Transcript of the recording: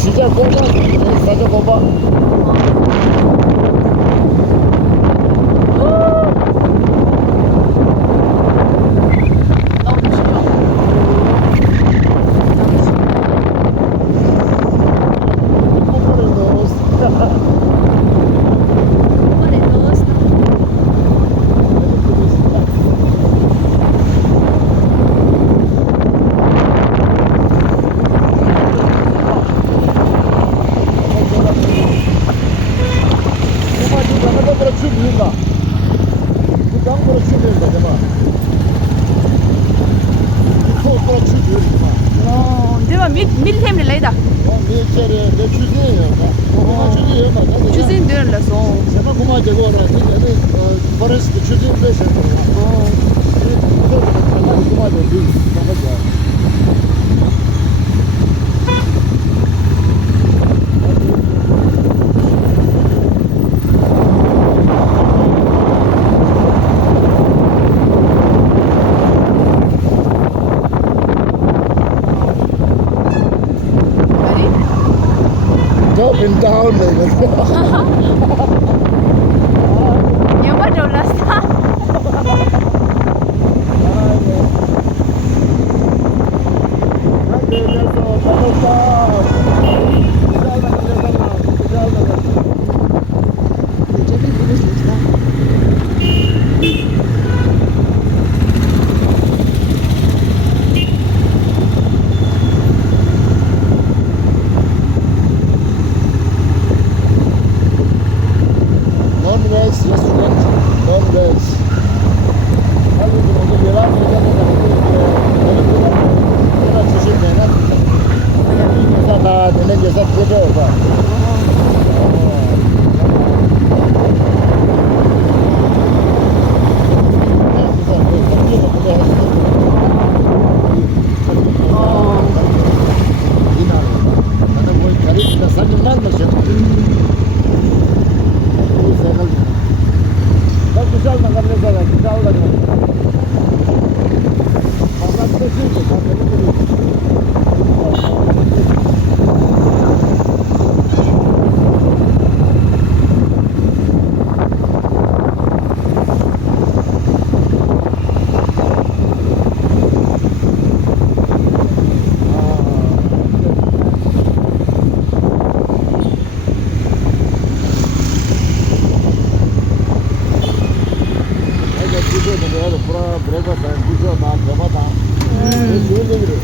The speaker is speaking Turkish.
시작 공장 사자 고봐. mil hem嚟da. Çüzün diyorlar son. Sama kuma jago ora. Ini forest çüzün place. Kuma jago. Sama jago. Up and down Ya bắt đầu là sao? Restaurant, non-veg. Güzel makarna zaten, güzel olacak. Fazla bir şey değil, fazla bir şey değil. Breakfast and pizza, jama. It's really good.